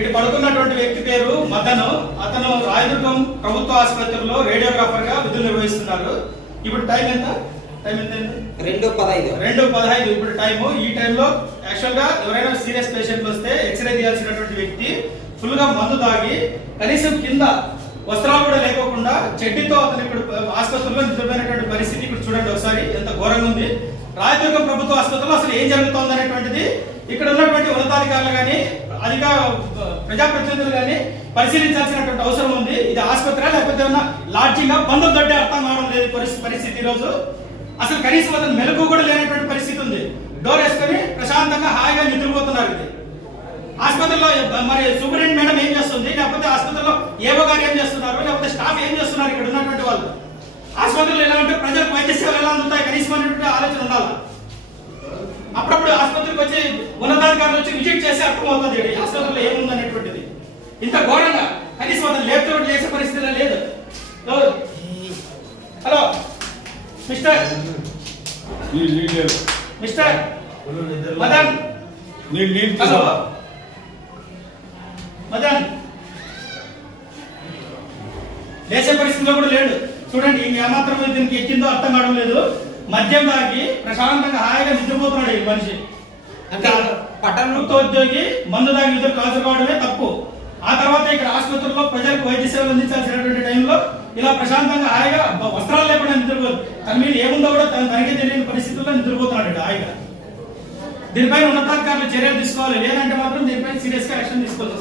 ఇటు పడుకున్నటువంటి వ్యక్తి పేరు మదన్. అతను రాయదుర్గం ప్రభుత్వ ఆసుపత్రిలో రేడియోగ్రాఫర్గా విధులు నిర్వహిస్తున్నారు. ఇప్పుడు టైం ఎంత? టైం ఎంత? రెండు పదహైదు. రెండు పదహైదు. ఇప్పుడు టైము. ఈ టైంలో యాక్చువల్గా ఎవరైనా సీరియస్ పేషెంట్ వస్తే ఎక్స్రే తీయాల్సినటువంటి వ్యక్తి ఫుల్గా మందు తాగి కనీసం కింద వస్త్రాలు కూడా లేకోకుండా చెడ్డితో అతను ఇప్పుడు ఆసుపత్రిలో నిద్రపోయినటువంటి పరిస్థితి ఇప్పుడు చూడండి ఒకసారి. ఎంత ఘోరంగా ఉంది. రాయదుర్గం ప్రభుత్వ ఆసుపత్రిలో అసలు ఏం జరుగుతోంది అనేటువంటిది ఇక్కడ ఉన్నటువంటి ఉన్నతాధికారులు కానీ అధిక ప్రజాప్రతినిధులు కానీ పరిశీలించాల్సినటువంటి అవసరం ఉంది. ఇది ఆసుపత్రి లేకపోతే ఉన్న లాడ్జింగ్ బంధం దొడ్డే అర్థం కావడం లేదు పరిస్థితి పరిస్థితి రోజు అసలు కనీసం అతను మెలకు కూడా లేనటువంటి పరిస్థితి ఉంది. డోర్ వేసుకొని ప్రశాంతంగా హాయిగా నిద్రపోతున్నారు ఇది. ఆసుపత్రిలో మరి సూపరింట్ మేడం ఏం చేస్తుంది? లేకపోతే ఆసుపత్రిలో ఏవో గారు ఏం చేస్తున్నారు? లేకపోతే స్టాఫ్ ఏం చేస్తున్నారు? ఇక్కడ ఉన్నటువంటి వాళ్ళు. ఆసుపత్రిలో ఎలా ఉంటే ప్రజలకు వైద్య సేవలు ఎలా అందుతాయి? వచ్చి ఉన్నతాధికారులు వచ్చి విజిట్ చేసి అర్థమవుతుంది ఈ ఆసుపత్రిలో ఏముంది అనేటువంటిది. ఇంత ఘోరంగా. కనీసం అతను లేపుతో లేచే పరిస్థితిలో లేదు? Hello? Mister? Mister? Madan? Hello? Madan? లేచే పరిస్థితిలో కూడా లేడు. చూడండి ఇంక ఏమాత్రం దీనికి ఎక్కిందో అర్థం కావడం లేదు. మద్యం తాగి ప్రశాంతంగా హాయిగా నిద్రపోతున్నాడు ఈ మనిషి. అంటే పట్టణంలో ఉద్యోగి మందు తాగి విధులు హాజరుకోవడమే తప్పు. ఆ తర్వాత ఇక్కడ ఆసుపత్రుల్లో ప్రజలకు వైద్య సేవలు అందించాల్సినటువంటి టైంలో ఇలా ప్రశాంతంగా హాయిగా వస్త్రాలు లేకుండా నిద్రపోదు. తన మీద ఏముందో కూడా తన తనకే తెలియని పరిస్థితుల్లో నిద్రపోతున్నాడు హాయిగా. దీనిపైన ఉన్నతాధికారులు చర్యలు తీసుకోవాలి. లేదంటే మాత్రం దీనిపైన సీరియస్గా యాక్షన్ తీసుకోవాలి